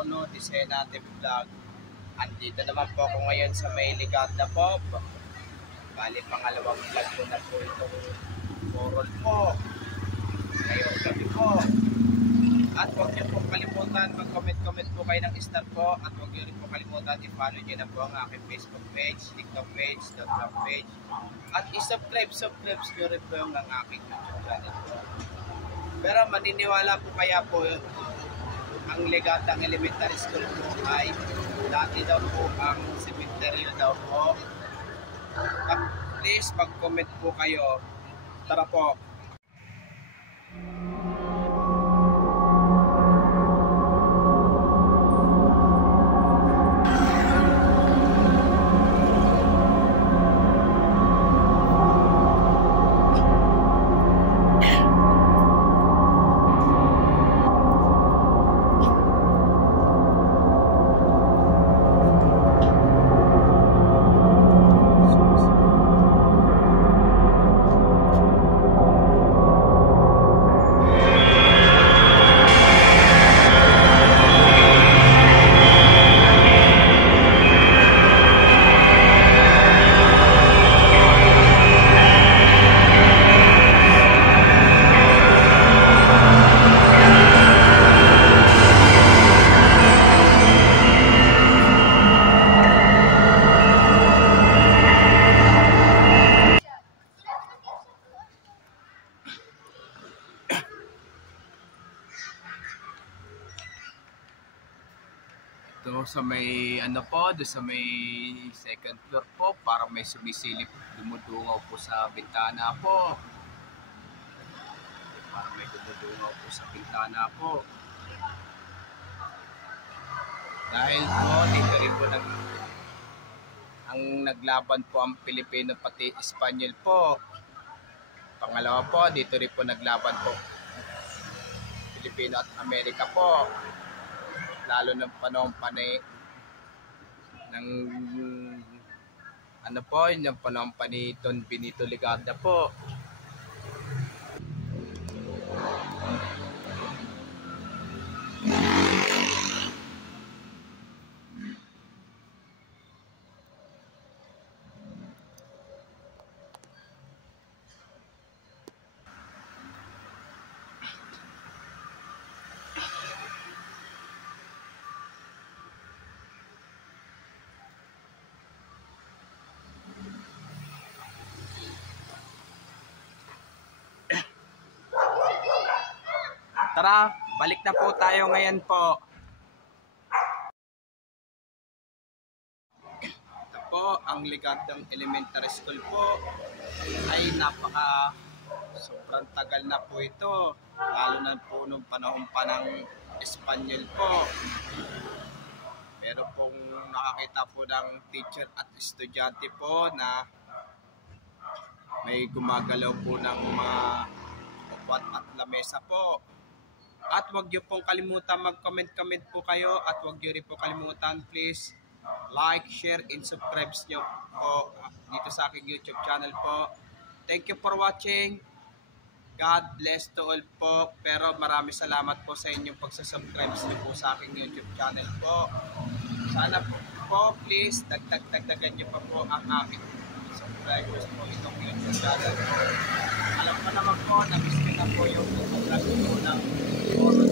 Ono Disenate Vlog. Andito naman po ako ngayon sa may Ligada po. Bali, pangalawang vlog ko na po itong Borol po. Ngayong gabi po. At huwag niyo po kalimutan mag-comment po kayo ng star po. At huwag niyo rin po kalimutan i-follow niyo na po ang aking Facebook page, TikTok page, vlog page. At i-subscribe niyo rin po ang aking YouTube channel po. Pero maniniwala po kaya po ang Legatang Elementary School po ay dati daw po ang cemetery daw po. At please mag-comment po kayo. Tara po. Ito sa may doon sa may second floor po, para may sumisilip, dumudungaw po sa bintana po. Para may dumudungaw po sa bintana po. Dahil po dito rin po ang naglaban po ang Pilipino pati Espanyol po. Pangalawa po, dito rin po naglaban po Pilipino at Amerika po. Lalo ng panahon ng yung panahon pa ni Don Benito Ligada po. Tara, balik na po tayo ngayon po. Ito po, ang Legatang Elementary School po ay sobrang tagal na po ito. Lalo na po nung panahon pa ng Espanyol po. Pero pong nakakita po ng teacher at estudyante po na may gumagalaw po ng mga upuan at lamesa po. At huwag niyo pong kalimutan mag-comment po kayo, at huwag niyo rin po kalimutan please like, share, and subscribe niyo po dito sa aking YouTube channel po. Thank you for watching. God bless to all po. Pero maraming salamat po sa inyong pagsasubscribe niyo po sa aking YouTube channel po. Sana po please dagdagan niyo pa po ang aking subscribers po itong YouTube channel po. Alam ko naman po na miss ko na po yung vlog po ng Borol